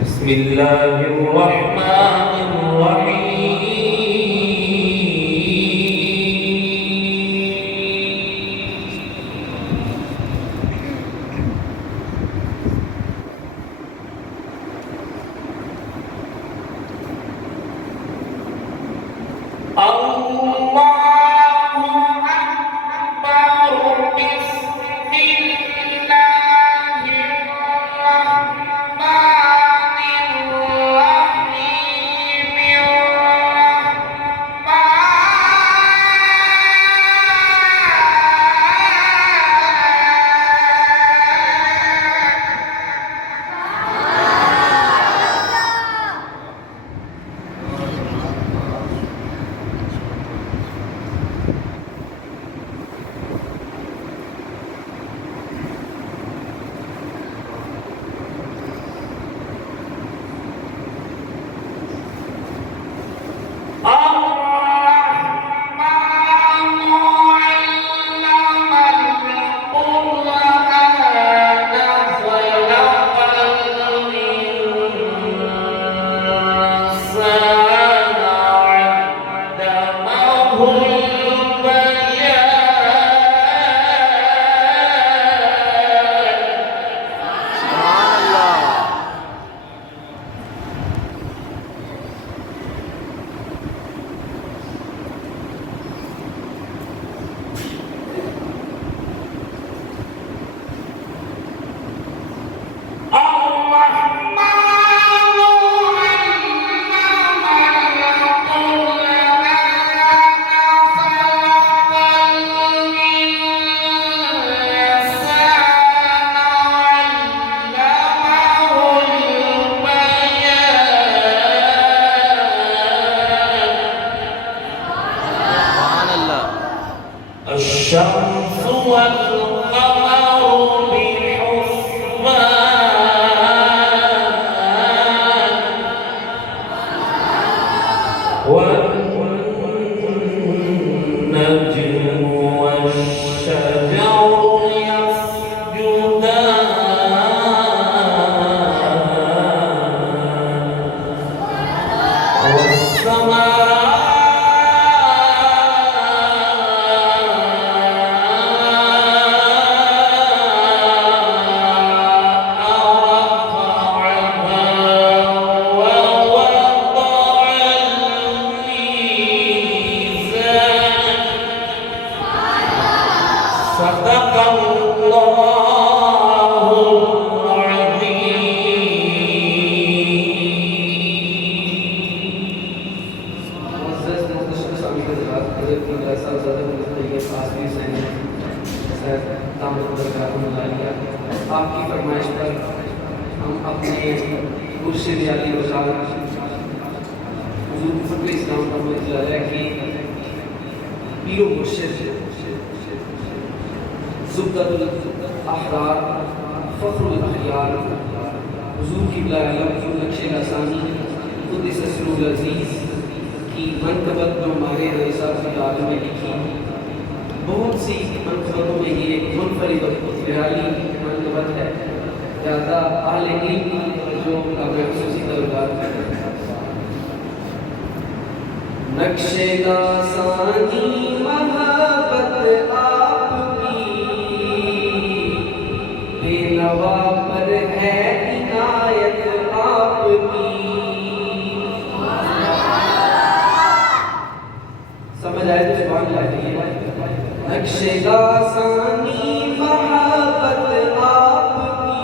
بسم الله الرحمن الرحيم الشمس والقمر بحسبان والنجم والشجر يسجدان والسماء صدق الله العظيم. آپ کی فرمائش پر ہم اپنے مرشد عالی وزار حضور فخر اسلام رحمۃ اللہ علیہ کی پیر و مرشد زبدۃ الاحرار فخر الاخیار حضور قبلہ عالم نقش لسانی قدس سرور العزیز کی منقبت میں ہمارے نبی صاحب کی عالم میں لکھی بہت سی منقبتوں میں یہ ایک منفرد نرالی منقبت ہے. زیادہ اہل علم کی جو قابل خصوصی تعلقات ہیں. نقش لسانی محبت آپ کی بے نوا پر ہے عنایت آپ کی. سمجھ آئے تو سبحان اللہ کہیے. نقش لسانی محبت آپ کی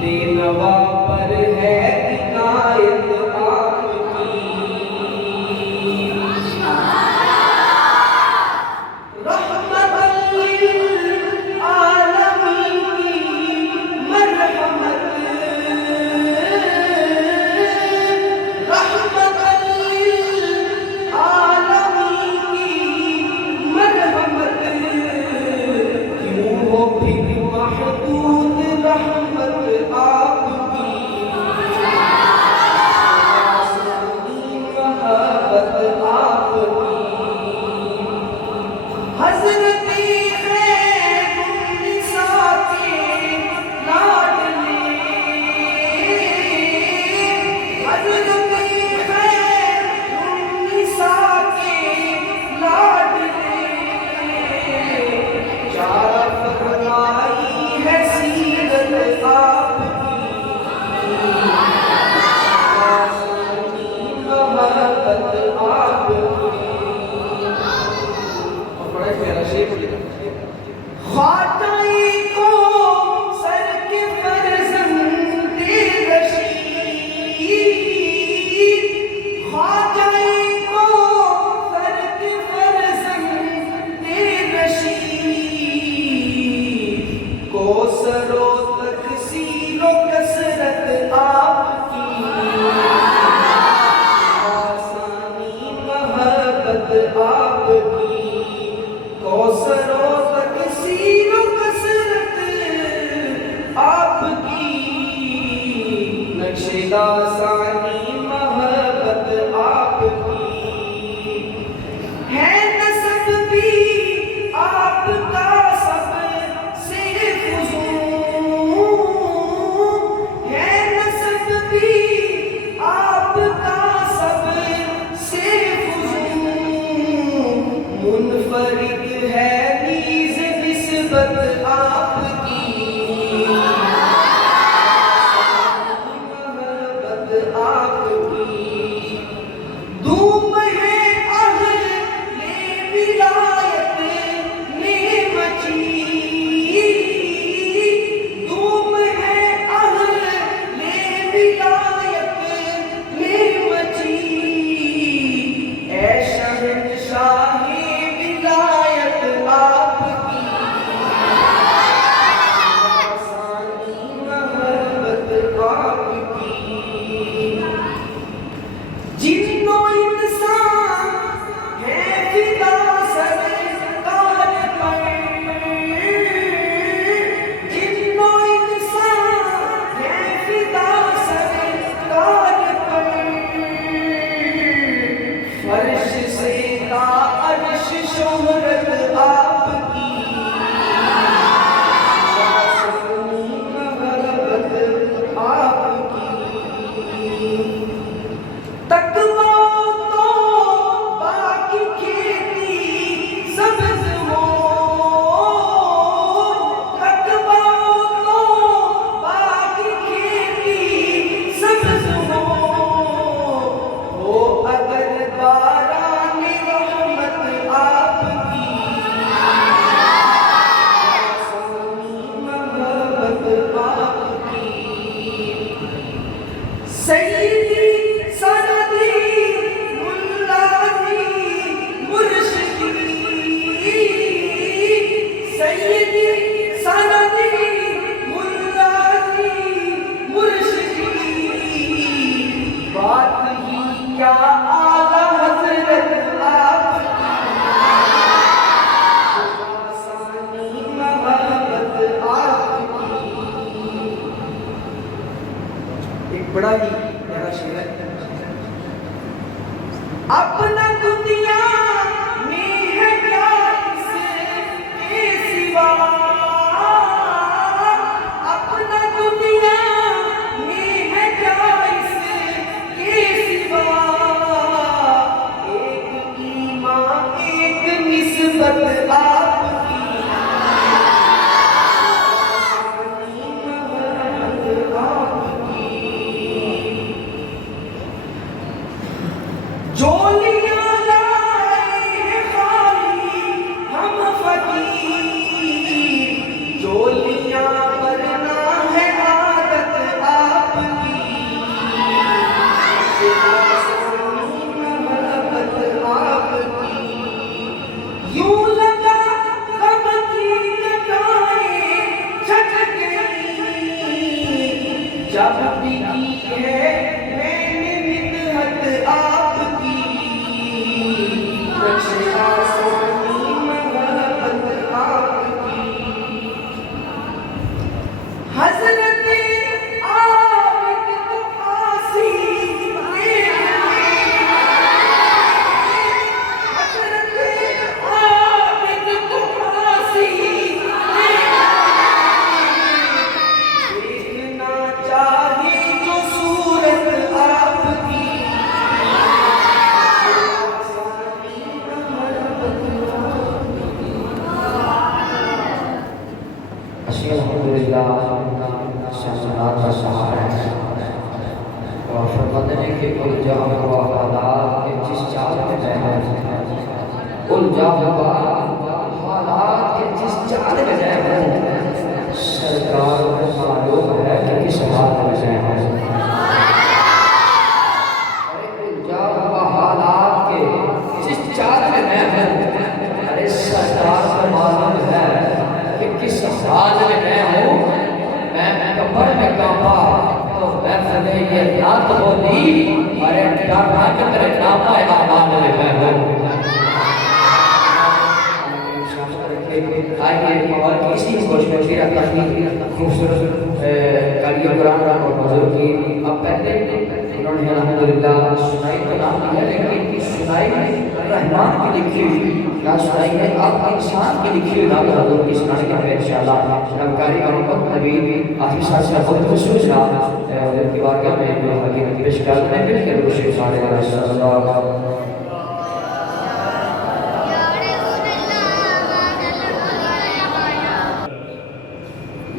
بے نوا پر ہے عنایت آپ کی. محبت آپ کی. اور بڑا پیارا شعر لکھا خواجہ کو سر کے فرزند رشید خواجہ کو سر کے فرزند رشید کوثر و تکثیر و کثرت آپ کی آسانی محبت آپ کی کوثر و تکثیر و کثرت آپ کی نقش داسانی محبت آپ کی ہے نسب بھی آپ کا سب سے فضول ہے نسب بھی آپ کا سب سے فضول منفرد ہے نیز نسبت آپ کی محبت آپ کی دھوم ہے اہل ولایت میں مچی دھوم ہے اہل ولایت میں مچی اے شہنشاہ ولایت آپ کی آسانی محبت آپ کی جن و انسان ہے فدا سرکار پر جن و انسان ہے فدا سرکار پر فرش سے تا عرش شہرت آپ کی آسانی محبت آپ کی تقویٰ تو باقی کھیتی سبز ہو تقویٰ تو باقی کھیتی سبز ہو اگر باران رحمت آپ کی آسانی محبت آپ کی سیدی سندی ملازی مرشدی سیدی سندی ملازی مرشدی بات ہی کیا اعلیٰ حضرت آپ کی آسانی محبت آپ کی ایک بڑا ہی پیارا شعر ہے اپنا دنیا میں ہے کیا اس کے سوا اپنا دنیا میں ہے کیا اس کے سوا ایک ایمان ایک نسبت آپ کی آسانی محبت آپ کی جو لیا لائے ہیں خالی ہم فقیر جو لیا ورنہ ہے عادت آپ کی آسانی محبت آپ کی یوں لگا غم کی کٹائیں چھٹ گئی جب بھی کی ہے میں نے مدحت آپ کی الجا ہوا حالات کے جس چال میں گئے ہوں سرکار کو معلوم ہے کہ کس حال میں گئے ہیں. الجا ہوا حالات کے جس چال میں گئے ہیں ارے سرکار کو معلوم ہے کہ کس حال میں گئے ہوں. میں کمر میں کانپا تو میں یہ رات ہوتی ارے ڈاکہ کہ تیرے نامہ اعمال میں گئے ہوں. آئیے مواد کی اسی کوشش میں پھر اپنی خوبصورت کاریہ قرآن اور بزرگ کی اب پہلے انہوں نے الحمدللہ سنائی تو نام کی ہے لیکن سنائی رحمان کی لکھی ہوئی نہ سنائی ہے آپ انسان کی لکھی ہوئی نام حضور کی سنانے کے بعد انشاءاللہ جناب کاری محمد نبی آفی صاحب سے خود خصوص رہا حضور کی بارگاہ میں حقیقت پیش کرتے ہیں مل کے روشی صلی اللہ علیہ وسلم.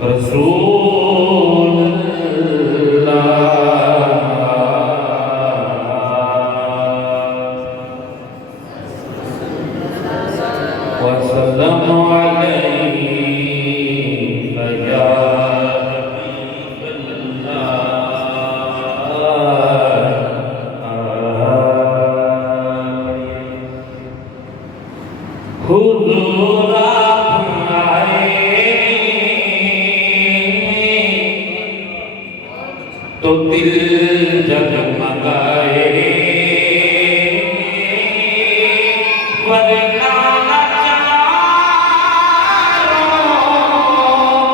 رسول اللہ وسلم علیہ یا حبیب اللہ حضور آپ آئے تو دل جگمگائے ورنہ لاچاروں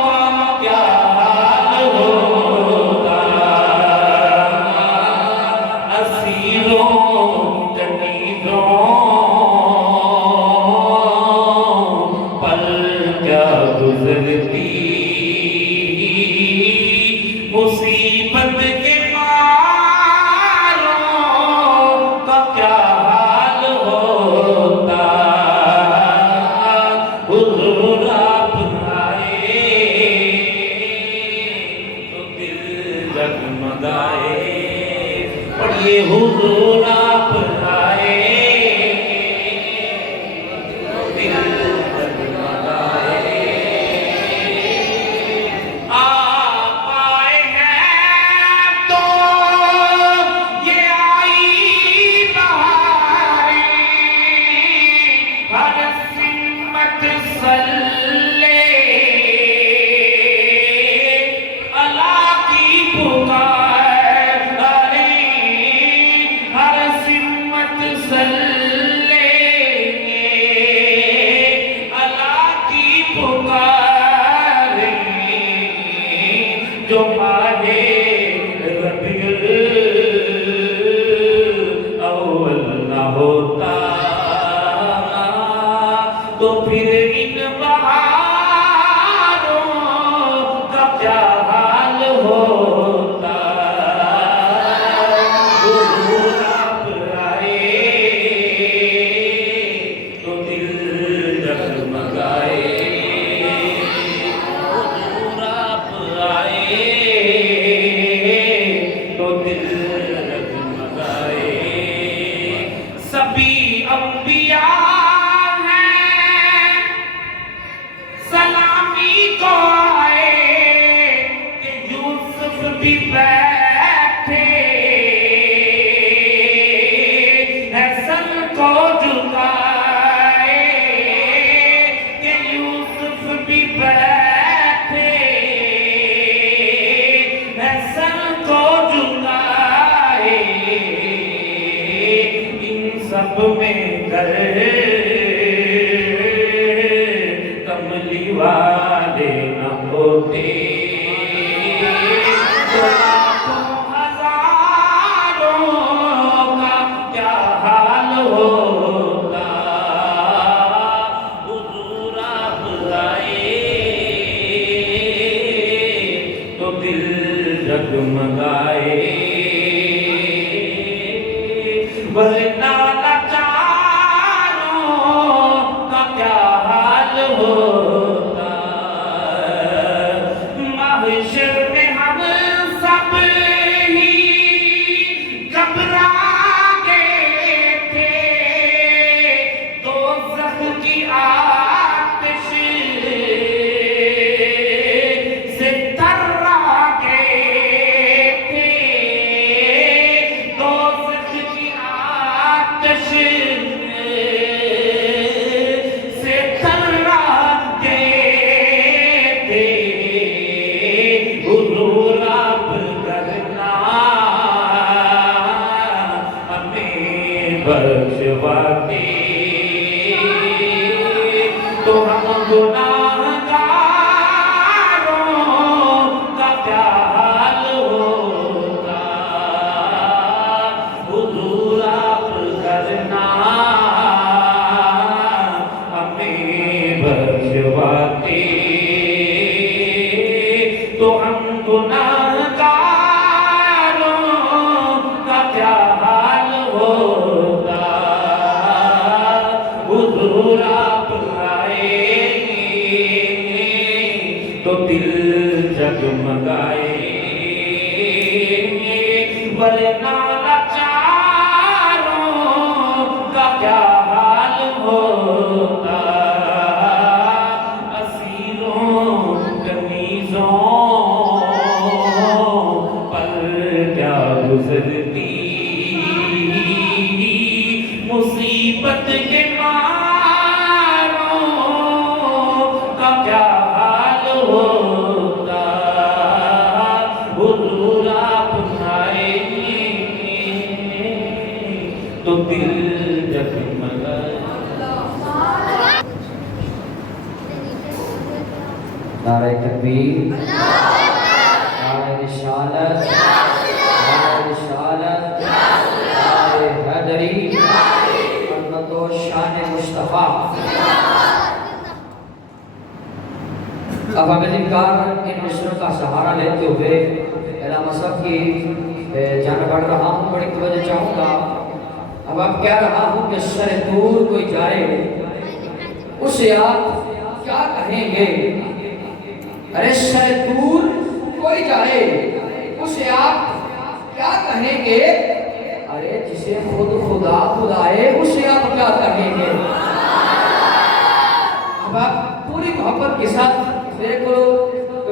کا کیا حال ہوتا. اسیروں جنیدوں پل کیا گزرتی مصیبت کے ماروں کا کیا حال ہوتا. حضور آپ آئے تو دل جگمگائے. پڑھیے حضور آپ آئے تو دل جگمگائے. جو ماہ ربیع الاول نہ ہوتا تو پھر ان بہاروں کا کیا حال ہوتا. حضور آپ آئے تو دل جگمگائے. حضور آپ آئے تو دل جگمگائے. سبھی انبیاء ہیں سلامی کو آئے کہ یوسف بھی بیٹھے حسن کو جھکائے کہ یوسف بھی بیٹھے حسن کو جھکائے. ان سب میں گئے کملی والے نہ ہوتے تو لاکھوں ہزاروں کا کیا حال ہوتا. حضور آپ آئے تو دل جگمگائے. ورنہ لاچاروں کا کیا حال ہوتا. آتش سے تھراتے تھے حضور آپ کرنا ہمیں بخشواتے تو ہم گناہگاروں کا کیا حال ہوتا حضور آپ کرنا ہمیں بخشواتے تو ہم گناہگاروں کا کیا حال ہوتا حضور آپ آئے تو دل جگمگائے ورنہ لاچاروں کا کیا حال ہوتا اسیروں کنیزوں پر کیا گزرتی مصیبت کے ماروں کا کیا حال ہوتا حضور آپ آئے تو دل جگمگائے نعرہ تکبیر، نعرہ رسالت، نعرہ رسالت، نعرہ حیدری، عظمت و شان مصطفیٰ۔ اب ہمیں انکار ان مصروں کا سہارا لیتے ہوئے علامہ صاحب کی جانب بڑھ رہا ہوں، بڑی توجہ چاہوں گا۔ اب آپ کہہ رہا ہوں کہ سر دور کوئی جائے اسے آپ کیا کہیں گے؟ ارے سر دور کوئی جائے اسے آپ کیا کہیں گے؟ ارے جسے خود خدا بلائے اسے آپ کیا کہیں گے؟ اب آپ پوری محبت کے ساتھ میرے کو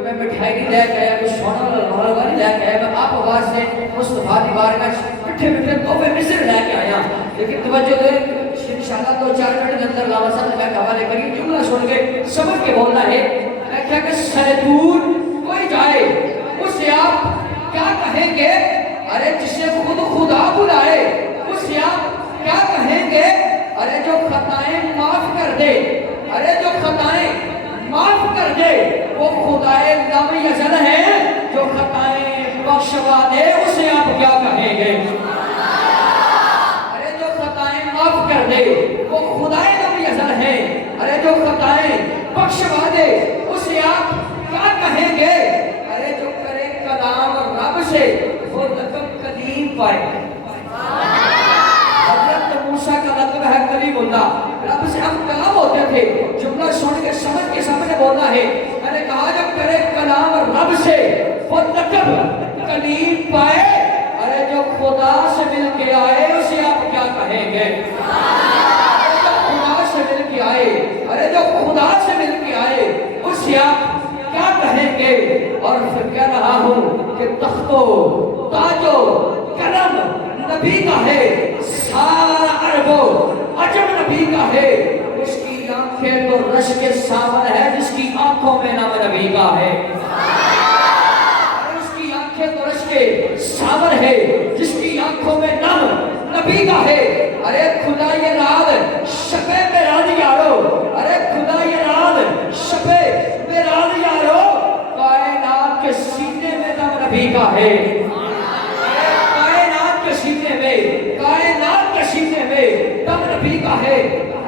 میں مٹھائی نہیں لے کے آیا، کوئی سونا والا نہیں لے کے آیا، میں آپ آواز سے مصطفیٰ دی بارگاہ مٹھے مٹھے تحفے مصر لے کے آیا، لیکن توجہ دے انشاءاللہ 2-4 منٹ کے اندر علامہ صاحب نے حوالے کری جملہ سن کے سمجھ کے بولنا ہے۔ میں کہا کہ سر دور کوئی جائے اسے آپ کیا کہیں گے؟ ارے جسے خود خدا بلائے اسے آپ کیا کہیں گے؟ ارے جو خطائیں معاف کر دے، ارے جو خطائیں معاف کر دے وہ خدائے لم یزل ہے، جو خطائیں بخشوا دے اسے آپ کیا کہیں گے؟ ارے جو خطائیں معاف کر دے وہ خدائے لم یزل ہے، ارے جو خطائیں بخشوا دے اسے آپ کیا کہیں گے؟ ارے جو کرے کلام رب سے وہ لقب قدیم پائے۔ حضرت موسیٰ کا لقب ہے کلیم اللہ، رب سے ہم کلام ہوتے تھے، جملہ سن کے سمجھ کے سامنے بولنا ہے۔ میں نے کہا جب کرے کلام رب سے وہ لقب کلیم پائے، ارے جو خدا سے مل کے آئے اسے آپ کیا کہیں گے؟ خدا سے مل کے آئے، ارے جو خدا سے مل کے آئے اسے آپ کیا کہیں گے؟ اور پھر کہہ رہا ہوں کہ تخت و تاج و قلم نبی کا ہے، سارا عرب و عجم نبی کا ہے، اس کی آنکھیں تو رش کے ساون ہے جس کی آنکھوں میں نام نبی کا ہے، اس کی آنکھیں تو رش کے ساون ہے جس کی آنکھوں میں نام نبی کا ہے۔ ارے خدا یہ رات شب معراج یارو، ارے خدا یہ رات شب معراج یارو، کائنات کے سینے میں نام نبی کا ہے، کائنات کے سینے میں، کائنات کے سینے میں نام نبی کا ہے۔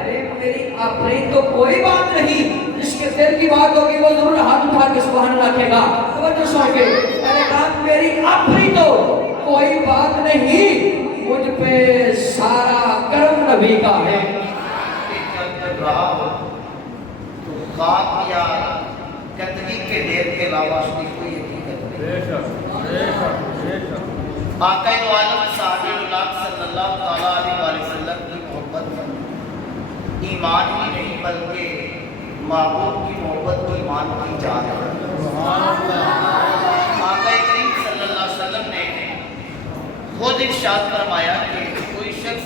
ارے میری اپنی تو کوئی بات نہیں، جس کے دل کی بات ہوگی وہ ضرور ہاتھ اٹھا کے سبحان اللہ کہے گا۔ توجہ سن کے ارے کہا میری اپنی تو کوئی بات نہیں، مجھ پہ سارا کرم نبی کا ہے۔ جب رہا ہو تو خاک یا قطعی کے دیر کے علاوہ اس کی کوئی حقیقت نہیں۔ آقا دو عالم صاحب اللہ صلی اللہ تعالیٰ علیہ وسلم کی محبت ایمان ہی نہیں بلکہ معبود کی محبت کو ایمان کی جان ہے۔ آقا کریم صلی اللہ علیہ وسلم نے خود ارشاد فرمایا کہ کوئی شخص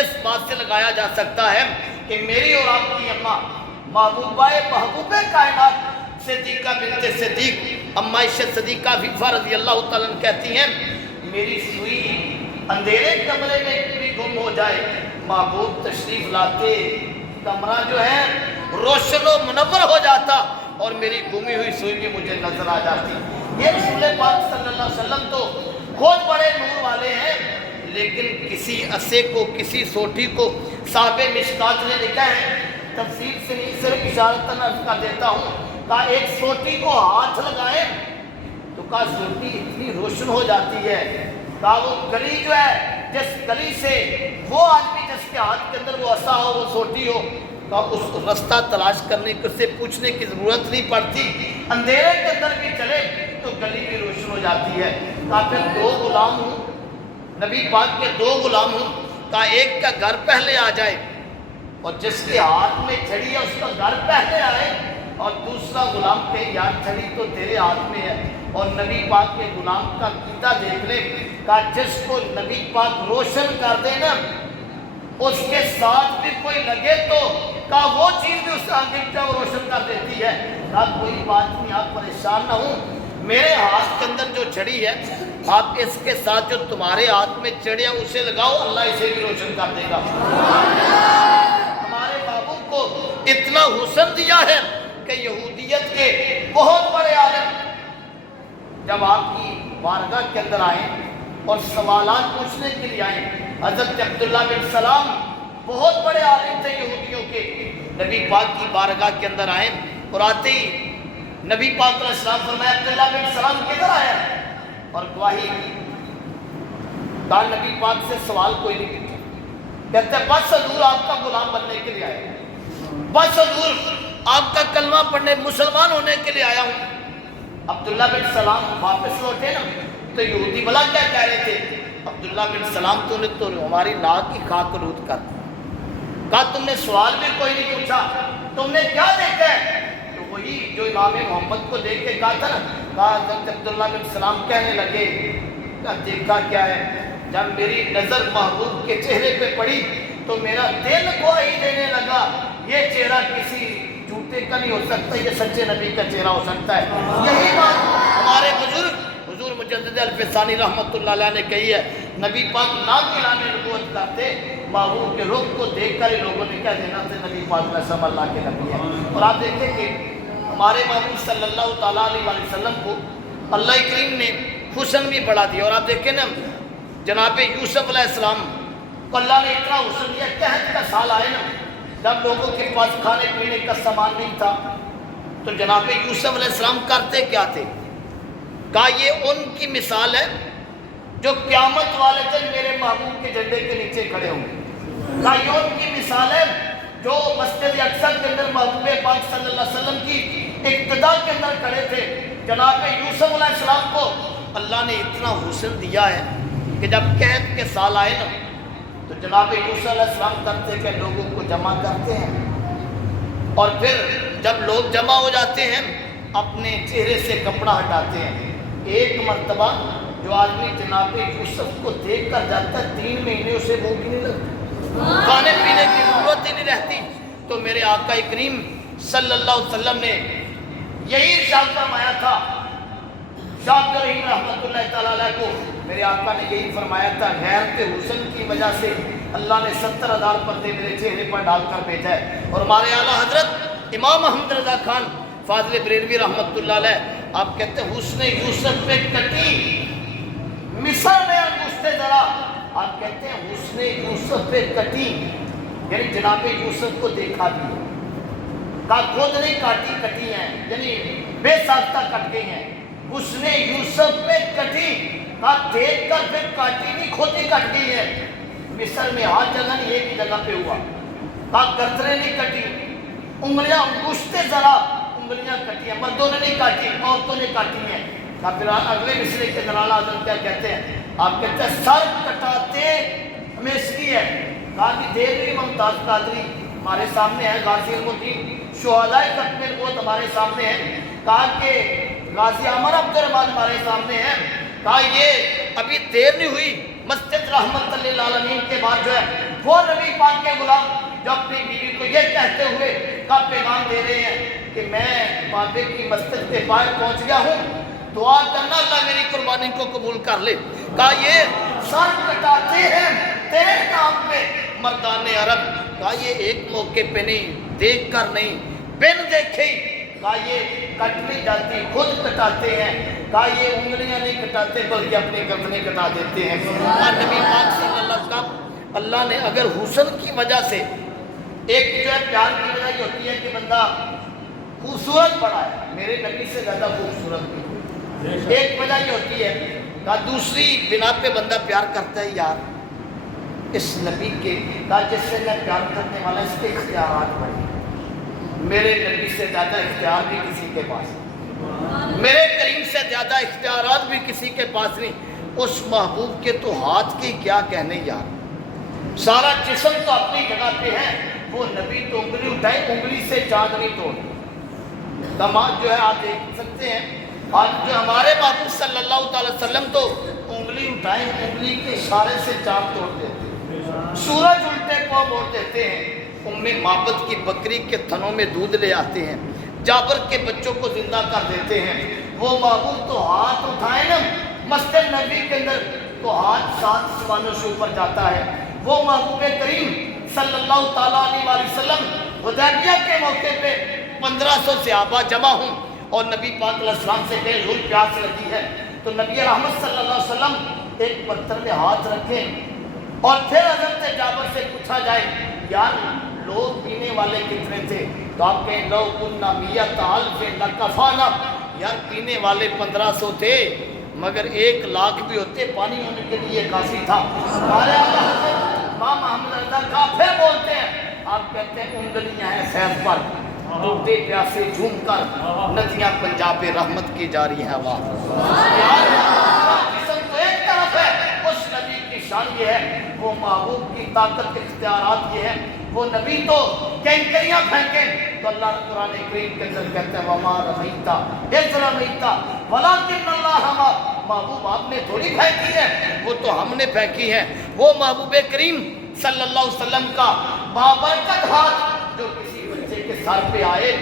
اس بات سے لگایا جا سکتا ہے کہ میری اور آپ کی اماں محبوبہ محبوب کائنات صدیقہ بنت صدیق اما عائشہ صدیقہ عفیفہ رضی اللہ تعالیٰ عنہ کہتی ہیں میری سوئی اندھیرے کمرے میں بھی گم ہو جائے محبوب تشریف لاتے کمرہ جو ہے روشن و منور ہو جاتا اور میری گمی ہوئی سوئی بھی مجھے نظر آ جاتی۔ یہ رسول پاک صلی اللہ علیہ وسلم تو خود بڑے نور والے ہیں، لیکن کسی عصے کو کسی سوٹی کو صاحب مشکات نے لکھا ہے، تفسیر سے نہیں صرف اشارتاً عرض کر دیتا ہوں، کہا ایک سوٹی کو ہاتھ لگائیں تو کہا سوٹی اتنی روشن ہو جاتی ہے، کہا وہ گلی جو ہے جس گلی سے وہ آدمی جس کے ہاتھ کے اندر وہ عصا ہو وہ سوٹی ہو، کہا اس رستہ تلاش کرنے کے سے پوچھنے کی ضرورت نہیں پڑتی، اندھیرے کے اندر بھی چلے تو گلی بھی روشن ہو جاتی ہے۔ کہا پھر دو غلام ہوں، نبی پاک کے دو غلام ہوں، کہا ایک کا گھر پہلے آ جائے اور جس کے ہاتھ میں چھڑی ہے اس کا گھر پہلے آئے، اور دوسرا غلام کہ یار چھڑی تو تیرے ہاتھ میں ہے، اور نبی پاک کے غلام کا عقیدہ دیکھ لے، کہا جس کو نبی پاک روشن کر دے نا اس کے ساتھ بھی کوئی لگے تو کہا وہ چیز بھی اس انگیٹھا وہ روشن کر دیتی ہے۔ کہا کوئی بات نہیں، آپ پریشان نہ ہوں، میرے ہاتھ کے اندر جو چھڑی ہے آپ اس کے ساتھ جو تمہارے ہاتھ میں چھڑی ہے اسے لگاؤ، اللہ اسے بھی روشن کر دے گا۔ ہمارے بابو کو اتنا حسن دیا ہے کہ یہودیت کے بہت بڑے عالم جب آپ کی بارگاہ کے اندر آئے اور سوالات پوچھنے کے لیے آئے، حضرت عبداللہ بن سلام بہت بڑے عالم تھے یہودیوں کے، نبی پاک کی بارگاہ کے اندر آئے اور آتے ہی نبی پاک علیہ السلام فرمایا عبداللہ بن سلام کدھر آیا اور گواہی کی، کہا نبی پاک سے سوال کوئی نہیں پوچھا، کہتے ہیں بس حضور آپ کا غلام بننے کے لیے آیا، بس حضور آپ کا کلمہ پڑھنے مسلمان ہونے کے لیے آیا ہوں۔ عبداللہ بن سلام واپس لوٹے نا تو یہودی بلا کیا کہہ رہے تھے، عبداللہ بن سلام تو نے تو ہماری ناک کی خاک آلود کر دی، کہا تم نے سوال بھی کوئی نہیں پوچھا، تم نے کیا دیکھا ہے؟ تو وہی جو امام محمد کو دیکھ کے کہا تھا نا، کہا حضرت عبداللہ بن سلام کہنے لگے کہا دیکھا کیا ہے، جب میری نظر محبوب کے چہرے پہ پڑی تو میرا دل گواہی دینے لگا یہ چہرہ کسی جھوٹے کا نہیں ہو سکتا، یہ سچے نبی کا چہرہ ہو سکتا ہے۔ یہی بات ہمارے بزرگ حضور مجدد الفسانی رحمۃ اللہ علیہ نے کہی ہے، نبی پاک نام اعلان نبوت کرتے محبوب کے رخ کو دیکھ کر ہی لوگوں نے کہہ دینا تھا نبی پاک علیہ السلام اللہ کے نبی ہے۔ اور آپ دیکھیں کہ ہمارے محبوب صلی اللہ تعالیٰ علیہ وسلم کو اللہ کریم نے حسن بھی بڑھا دیا، اور آپ دیکھیں نا جناب یوسف علیہ السلام کو اللہ نے اتنا حسن دیا، قحط کا سال آئے نا جب لوگوں کے پاس کھانے پینے کا سامان نہیں تھا تو جناب یوسف علیہ السلام کرتے کیا تھے، کہا یہ ان کی مثال ہے جو قیامت والے دن میرے محبوب کے جھنڈے کے نیچے کھڑے ہوں گے، کہا یہ ان کی مثال ہے جو مسجد اقصی کے اندر محبوب پاک صلی اللہ علیہ وسلم کی اقتدا کے اندر کھڑے تھے۔ جناب یوسف علیہ السلام کو اللہ نے اتنا حسن دیا ہے کہ جب قحط کے سال آئے نا تو جناب یوسف علیہ السلام کرتے کہ لوگوں کو جمع کرتے ہیں، اور پھر جب لوگ جمع ہو جاتے ہیں اپنے چہرے سے کپڑا ہٹاتے ہیں۔ ایک مرتبہ جو آدمی جناب یوسف کو دیکھ کر جاتا ہے 3 مہینے اسے بھوک نہیں لگتی، کھانے پینے کی ضرورت ہی نہیں رہتی، تو میرے آقا کریم صلی اللہ علیہ وسلم نے یہی ارشاد فرمایا تھا، شاہ عبد الرحیم رحمۃ اللہ تعالیٰ علیہ کو میرے آقا نے یہی فرمایا تھا، غیرت حسن کی وجہ سے اللہ نے 70,000 پردے میرے چہرے پر ڈال کر بھیجا ہے۔ اور ہمارے اعلیٰ حضرت امام احمد رضا خان فاضل بریلوی رحمۃ اللہ علیہ آپ کہتے ہیں حسن یوسف پہ کٹی مصر میں انگشت ذرا، آپ کہتے ہیں حسن یوسف پہ کٹی یعنی جناب یوسف کو دیکھا بھی، کہا خود نہیں کاٹی کٹی ہیں یعنی بے ساختہ کٹ گئی ہیں، حسن یوسف پہ کٹی، کہا دیکھ کر پھر کاٹی نہیں خود ہی کٹ گئی ہے۔ مصر میں ہر جگہ نہیں ایک ہی جگہ پہ ہوا، کہا گردنیں نہیں کٹی، انگلیاں انگشت ذرا انگلیاں کٹی ہیں، مردوں نے نہیں کاٹی عورتوں نے کاٹی ہیں۔ کہا پھر اگلے مصرے کے اندر اعلیٰ حضرت کیا کہتے ہیں، آپ کہتے ہیں سر کٹاتے ہمیں اس لیے ہے، کہا کہ دیوی ممتاز قادری ہمارے سامنے ہے، غازی المدین شہدائے ختم نبوت ہمارے سامنے ہے، کہا کہ غازی عمر عبد الرحمن ہمارے سامنے ہے، کہا یہ ابھی دیر نہیں ہوئی مسجد رحمت للعالمین کے بعد جو ہے وہ نبی پاک کے غلام جو اپنی بیوی کو یہ کہتے ہوئے کا پیغام دے رہے ہیں کہ میں بابے کی مسجد کے باہر پہنچ گیا ہوں، دعا کرنا اللہ میری قربانی کو قبول کر لے۔ کہا یہ سر کٹاتے ہیں تیرے نام پہ مردان عرب، کہا یہ ایک موقع پہ نہیں، دیکھ کر نہیں، بن دیکھے، کہا یہ کٹ نہیں جاتی، خود کٹاتے ہیں، کہا یہ انگلیاں نہیں کٹاتے بلکہ اپنی گردنیں کٹا دیتے ہیں۔ کہا نبی پاک صلی اللہ علیہ وسلم اللہ نے اگر حسن کی وجہ سے، ایک جو ہے پیار کی وجہ یہ ہوتی ہے کہ بندہ خوبصورت بڑا ہے، میرے نبی سے زیادہ خوبصورت نہیں، ایک وجہ یہ ہوتی ہے، کہا دوسری بنا پہ بندہ پیار کرتا ہے یار اس نبی کے، کہا جس سے میں پیار کرنے والا اس کے اختیارات بڑھے، میرے نبی سے زیادہ اختیار بھی کسی کے پاس نہیں، میرے کریم سے زیادہ اختیارات بھی کسی کے پاس نہیں، اس محبوب کے تو ہاتھ کی کیا کہنے یار، سارا جسم تو اپنی جگہ پہ ہے، وہ نبی تو انگلی اٹھائے انگلی سے چاند نہیں توڑ، دماغ جو ہے آپ دیکھ سکتے ہیں، آج جو ہمارے محبوب صلی اللہ علیہ وسلم تو انگلی اٹھائیں انگلی کے اشارے سے چاند توڑ دیتے ہیں، سورج الٹے پاؤں موڑ دیتے ہیں، ام معبد کی بکری کے تھنوں میں دودھ لے آتے ہیں، جابر کے بچوں کو زندہ کر دیتے ہیں، وہ محبوب تو ہاتھ اٹھائیں نا مسجد نبی کے اندر تو ہاتھ 7 سوانوں سے اوپر جاتا ہے، وہ محبوب کریم صلی اللہ تعالیٰ علیہ وسلم حدیبیہ کے موقع پہ 1500 صحابہ جمع ہوں اور نبی پاک علیہ السلام سے بے زور پیاس لگی ہے تو نبی رحمت صلی اللہ علیہ وسلم ایک پتھر میں ہاتھ رکھیں اور پھر حضرت جابر سے پوچھا جائے یار لوگ پینے والے کتنے تھے، تو آپ کہیں لو کننا میت الف لکفانا، یار پینے والے 1500 تھے مگر 1 لاکھ بھی ہوتے پانی ہونے کے لیے کافی تھا۔ ہمارے امام محمد رضا کافر بولتے ہیں، آپ کہتے ہیں انگلیاں ہیں فیض پر، ڈوبتے پیاسے جھوم کر ندیاں پنجاب رحمت کی جاری ہیں۔ واہ یار جسم تو ایک طرف ہے، اس نبی کی شان یہ ہے، وہ محبوب کی طاقت اختیارات یہ ہے، وہ نبی تو کینکریاں پھینکیں تو اللہ قرآن کریم کے اندر کہتے ہیں وما رمیتا اذ رمیتا ولکن اللہ رمی، محبوب آپ نے تھوڑی پھینکی ہے، وہ تو ہم نے پھینکی ہے۔ وہ محبوب کریم صلی اللہ علیہ وسلم کا بابرکت ہاتھ جو کسی بچے کے سر پہ آئے،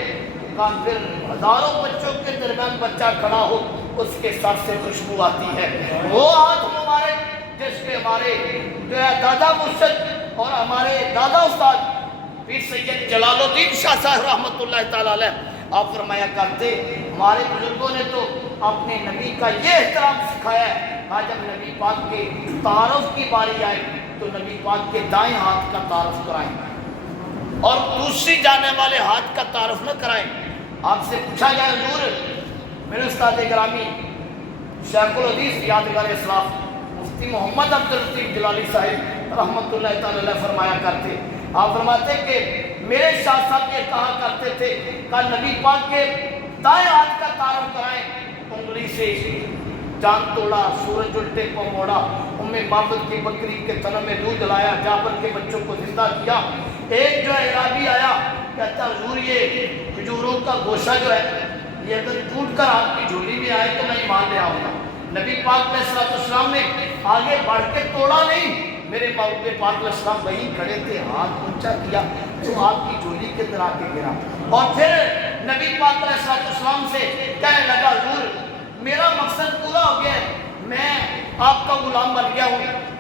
کافر ہزاروں بچوں کے درمیان بچہ کھڑا ہو اس کے سر سے خوشبو آتی ہے، وہ ہاتھ مبارک جس پہ ہمارے جو ہے دادا مرشد اور ہمارے دادا استاد پیر سید جلال الدین شاہ صاحب رحمۃ اللہ تعالیٰ علیہ آپ فرمایا کرتے، ہمارے بزرگوں نے تو اپنے نبی کا یہ احترام سکھایا ہے، آج جب نبی پاک کے تعارف کی باری آئے تو نبی پاک کے دائیں ہاتھ کا تعارف کرائیں اور دوسری جانے والے ہاتھ کا تعارف نہ کرائیں۔ آپ سے پوچھا جائے حضور، میرے استاد گرامی شیخ الحدیث یادگار اسلاف مفتی محمد عبداللطیف جلالی صاحب رحمۃ اللہ تعالی علیہ فرمایا کرتے، آپ فرماتے کہ میرے شاہ صاحب یہ کہا کرتے تھے کہ نبی پاک کے دائیں ہاتھ کا تعارف کرائیں، انگلی سے چاند توڑا، سورج الٹے کو موڑا، ام معبد کی بکری کے تن میں دودھ لایا، جابر کے بچوں کو زندہ کیا۔ ایک جو اعرابی آیا کہتا حضور یہ کھجوروں کا گوشہ جو ہے یہ اگر ٹوٹ کر آپ کی جھولی میں آئے تو میں ایمان لے آؤں گا۔ نبی پاک علیہ السلام نے آگے بڑھ کے توڑا نہیں، میرے محبوب پاک علیہ السلام وہیں کھڑے تھے، ہاتھ اونچا کیا تو آپ کی جھولی کے اندر آ کے گرا اور پھر نبی پاک علیہ السلام سے کہنے لگا حضور میرا مقصد پورا ہو گیا ہے، میں آپ کا غلام بن گیا ہوں۔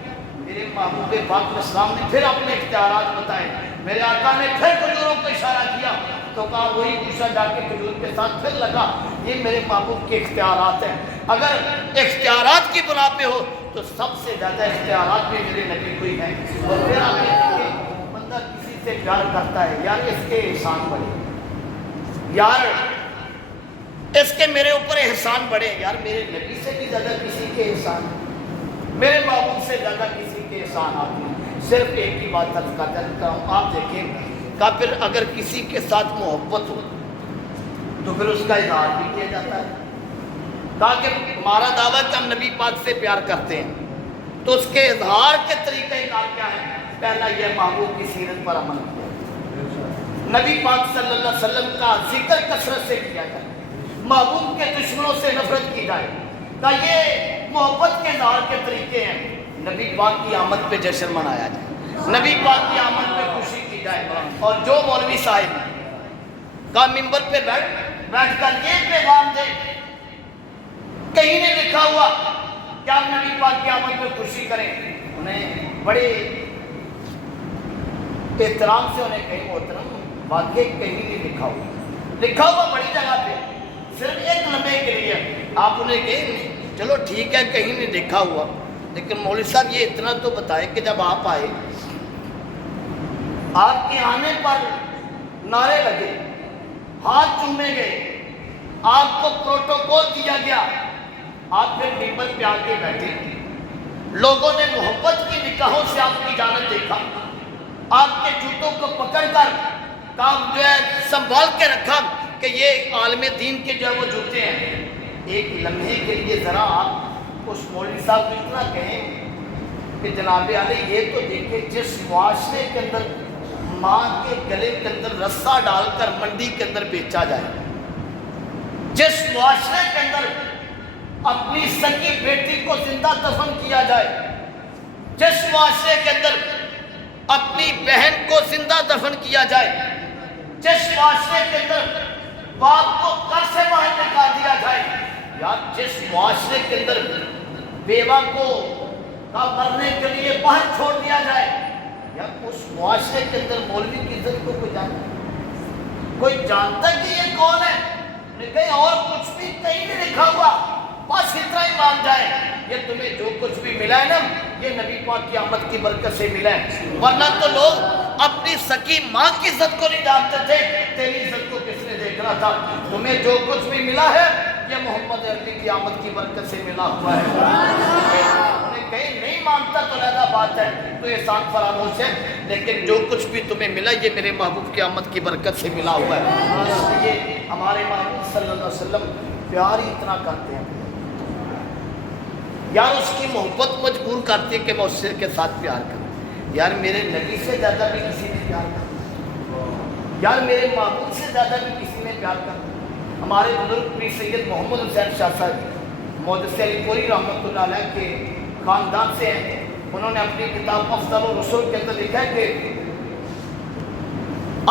میرے محبوب پاک علیہ السلام نے پھر اپنے اختیارات بتائے، میرے آقا نے پھر کھجوروں کو اشارہ کیا تو کہا وہی گوشہ جا کے کھجور کے ساتھ پھر لگا، یہ میرے محبوب کے اختیارات ہیں۔ اگر اختیارات کی بنا پہ ہو تو سب سے زیادہ اختیارات بھی میرے نبی کو ہی ہیں۔ اور پھر آپ دیکھیں بندہ کسی سے پیار کرتا ہے یار اس کے احسان بڑھے، یار اس کے میرے اوپر احسان بڑھے، یار میرے نبی سے بھی زیادہ کسی کے احسان، میرے محبوب سے زیادہ کسی کے احسان آپ نے۔ صرف ایک ہی بات عرض کرتا ہوں، آپ دیکھیں کافر اگر کسی کے ساتھ محبت ہو تو پھر اس کا اظہار بھی کیا جاتا ہے، تاکہ ہمارا دعویٰ کہ ہم نبی پاک سے پیار کرتے ہیں تو اس کے اظہار کے طریقہ کار کیا ہے؟ پہلا یہ محبوب کی سیرت پر عمل کیا، نبی پاک صلی اللہ علیہ وسلم کا ذکر کثرت سے کیا جائے، محبوب کے دشمنوں سے نفرت کی جائے، کہ یہ محبت کے اظہار کے طریقے ہیں۔ نبی پاک کی آمد پہ جشن منایا جائے، نبی پاک کی آمد پہ خوشی کی جائے. اور جو مولوی صاحب کا ممبر پہ بیٹھ کر یہ پیغام دے, کہیں نہیں لکھا ہوا کہ آپ نبی پاک کی آمد پہ خوشی کریں, انہیں بڑے احترام سے انہیں کہیں محترم واقعی کہیں نہیں لکھا ہوا. لکھا ہوا بڑی جگہ پہ صرف ایک لمحے کے لیے, آپ انہیں کہیں چلو ٹھیک ہے کہیں نہیں لکھا ہوا, لیکن مولوی صاحب یہ اتنا تو بتائیں کہ جب آپ آئے, آپ کے آنے پر نعرے لگے, ہاتھ چومے گئے, آپ کو پروٹوکول دیا گیا, آپ پھر ممبر پہ آ کے بیٹھے, لوگوں نے محبت کی نگاہوں سے آپ کی جانب دیکھا, آپ کے جوتوں کو پکڑ کر کام جو ہے سنبھال کے رکھا کہ یہ عالم دین کے جو ہے وہ جوتے ہیں. ایک لمحے کے لیے ذرا آپ اس مولوی صاحب کو اتنا کہیں کہ جناب عالی یہ تو دیکھیں جس معاشرے کے اندر ماں کے گلے کے اندر رسہ ڈال کر منڈی کے اندر بیچا جائے, جس معاشرے کے اندر اپنی سکی بیٹی کو زندہ دفن کیا جائے, جس معاشرے کے اندر اپنی بہن کو زندہ دفن کیا جائے, جس معاشرے کے اندر باپ کو گھر سے باہر نکال دیا جائے, یا جس معاشرے کے اندر بیوہ کو مرنے کے لیے باہر چھوڑ دیا جائے, یا اس معاشرے کے اندر مولوی کی عزت کو کوئی جانتا کہ یہ کون ہے؟ کہیں اور کچھ بھی کہیں نہیں لکھا ہوا, بس اتنا ہی مان جائے یہ تمہیں جو کچھ بھی ملا ہے نا یہ نبی پاک کی آمد کی برکت سے ملا ہے, ورنہ تو لوگ اپنی سکی ماں کی عزت کو نہیں جانتے تھے, تیری عزت کو کس نے دیکھنا تھا. تمہیں جو کچھ بھی ملا ہے یہ محمد عربی کی آمد کی برکت سے ملا ہوا ہے. انہیں کہیں نہیں مانتا تو علیحدہ بات ہے, تو احسان فراموش ہے, لیکن جو کچھ بھی تمہیں ملا یہ میرے محبوب کی آمد کی برکت سے ملا ہوا ہے. اس لیے ہمارے محبوب صلی اللہ علیہ وسلم پیار ہی اتنا کرتے ہیں یار, اس کی محبت مجبور کرتی ہے کہ میں اس سے کے ساتھ پیار کروں. یار میرے نبی سے زیادہ بھی کسی نے پیار کرا, یار میرے محبوب سے زیادہ بھی کسی نے پیار کرا. ہمارے بزرگ پیر سید محمد حسین شاہ صاحب محدث علی پوری رحمۃ اللہ علیہ کے خاندان سے ہیں, انہوں نے اپنی کتاب افضل الرسول کے اندر لکھا ہے کہ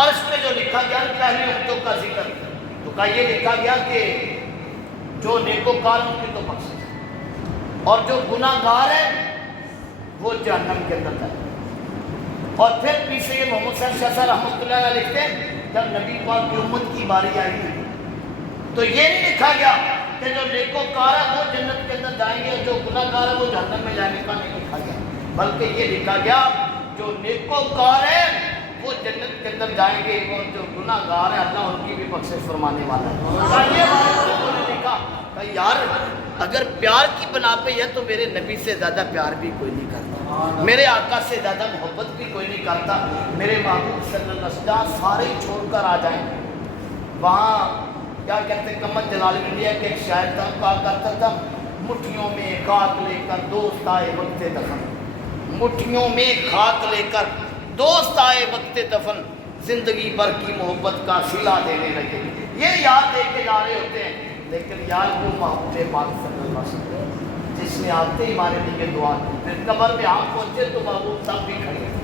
عرش میں جو لکھا گیا پہلی امتوں کا ذکر, تو کہا یہ لکھا گیا کہ جو نیکوکار ان کی تو بخشش, اور جو گناہ گار ہے وہ جہنم کے اندر جائے. اور پھر پیچھے یہ محمد صاحب شاہ صاحب رحمۃ اللہ علیہ لکھتے ہیں جب نبی پاک کی امت کی باری آئی تو یہ نہیں لکھا گیا کہ جو نیکوکار ہے وہ جنت کے اندر جائیں گے اور جو گناہ گار ہے وہ جہنم میں جانے کا نہیں لکھا گیا, بلکہ یہ لکھا گیا جو نیکوکار ہے وہ جنت کے اندر جائیں گے اور جو گناہ گار ہے اللہ ان کی بھی بخشش فرمانے والا ہے. یہ ہمارے لوگوں نے لکھا کہ یار اگر پیار کی بنا پہ ہے تو میرے نبی سے زیادہ پیار بھی کوئی نہیں کرتا, میرے آقا سے زیادہ محبت بھی کوئی نہیں کرتا. میرے محبوب صلی اللہ علیہ وسلم سارے چھوڑ کر آ جائیں, وہاں کیا کہتے ہیں قمر جلال انڈیا کے ایک شاعر تھا, کہا کرتا تھا مٹھیوں میں خاک لے کر دوست آئے وقت دفن, مٹھیوں میں خاک لے کر دوست آئے وقت دفن, زندگی بھر کی محبت کا صلہ دینے لگے. یہ یاد دے کے جا رہے ہوتے ہیں, لیکن یار وہ محبوب پاک صلی اللہ علیہ وسلم جس نے آتے ہی ہمارے لیے دعا کی, پھر قبر میں آپ پہنچے تو محبوب صاحب بھی کھڑے تھے.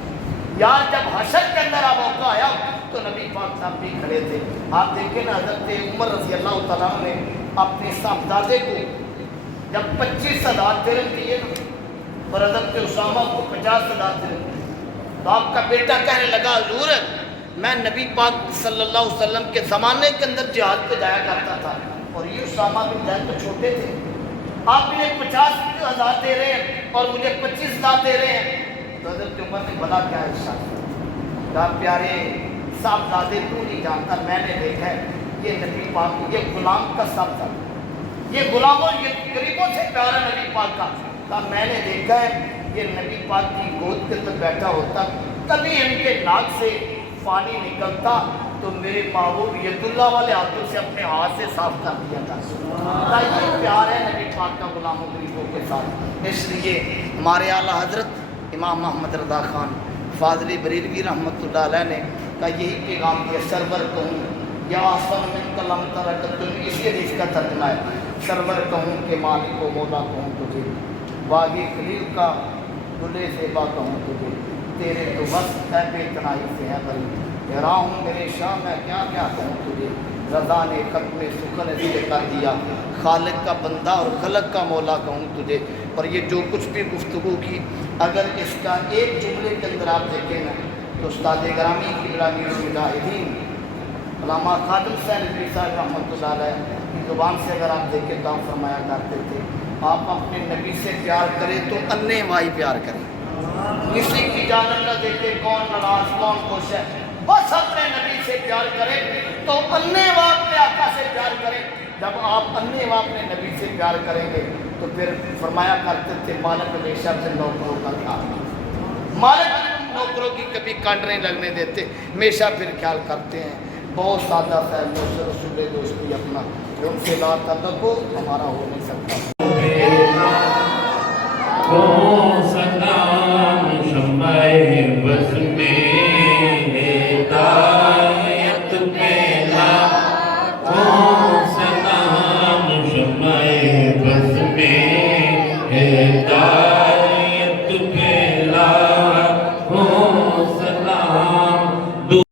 یار جب حشر کے اندر موقع آیا تو نبی پاک صاحب بھی کھڑے تھے. آپ دیکھیں نا حضرت عمر رضی اللہ تعالیٰ نے اپنے صاحبزادے کو جب 25,000 درہم دیے نا اور حضرت اسامہ کو 50,000 درہم, تو آپ کا بیٹا کہنے لگا حضور میں نبی پاک صلی اللہ علیہ وسلم کے زمانے کے اندر جہاد پہ جایا کرتا تھا اور یہ اسامہ بن زید تو چھوٹے تھے, آپ مجھے 50,000 دے رہے ہیں اور مجھے 25,000 دے رہے ہیں. تو حضرت عمر نے بلا کیا ارشاد کہا پیارے صاحبزادے تو نہیں جانتا, میں نے دیکھا ہے یہ نبی پاک یہ غلام کا صاحبزادہ, یہ غلاموں یہ غریبوں سے پیارا نبی پاک کا. کہا میں نے دیکھا ہے یہ نبی پاک کی گود کے اندر بیٹھا ہوتا, کبھی ان کے ناک سے پانی نکلتا تو میرے محبوب ید اللہ والے ہاتھوں سے اپنے ہاتھ سے صاف کر دیا تھا. یہ پیار ہے نبی پاک کا غلاموں غریبوں کے ساتھ. اس لیے ہمارے اعلیٰ حضرت امام محمد رضا خان فاضل بریلوی رحمۃ اللہ علیہ نے کا یہی پیغام دیا, سرور کہوں یا آسان من کلام ترکت, اسی حدیث کا ترجمہ ہے, سرور کہوں کہ مالک و مولا کہوں تجھے, باغی خلیل کا گلے زیبا کہوں تجھے, تیرے تو بس ہے بے تنائی سے ہے بھری حیران ہوں میرے شاہ میں کیا کیا کہوں تجھے رضا نے ختم سخن سے کر دیا خالق کا بندہ اور خلق کا مولا کہوں تجھے اور یہ جو کچھ بھی گفتگو کی اگر اس کا ایک جملے کے اندر آپ دیکھیں نا تو استاد گرامی قبلہ میر المجاہدین علامہ خادم حسین ندوی صاحب رحمۃ اللہ علیہ کی زبان سے اگر آپ دیکھیں تو آپ فرمایا کرتے تھے آپ اپنے نبی سے پیار کریں تو انے وائی پیار کریں کسی کی جانب نہ دیکھے کون ناراض کون خوش ہے بس اپنے نبی سے پیار کریں تو انے واہ اپنے آقا سے پیار کریں جب آپ انے واہ اپنے نبی سے پیار کریں گے تو پھر فرمایا کرتے تھے مالک ہمیشہ سے نوکروں کا خیال مالک نوکروں کی کبھی کانڈ نہیں لگنے دیتے ہمیشہ پھر خیال کرتے ہیں بہت سادہ ہے موسر رسول دوستی اپنا ان سے لا تعلق ہو ہمارا ہو نہیں سکتا شمع بز میں ہدایت پھیلا سلام شمع بز میں ہدایت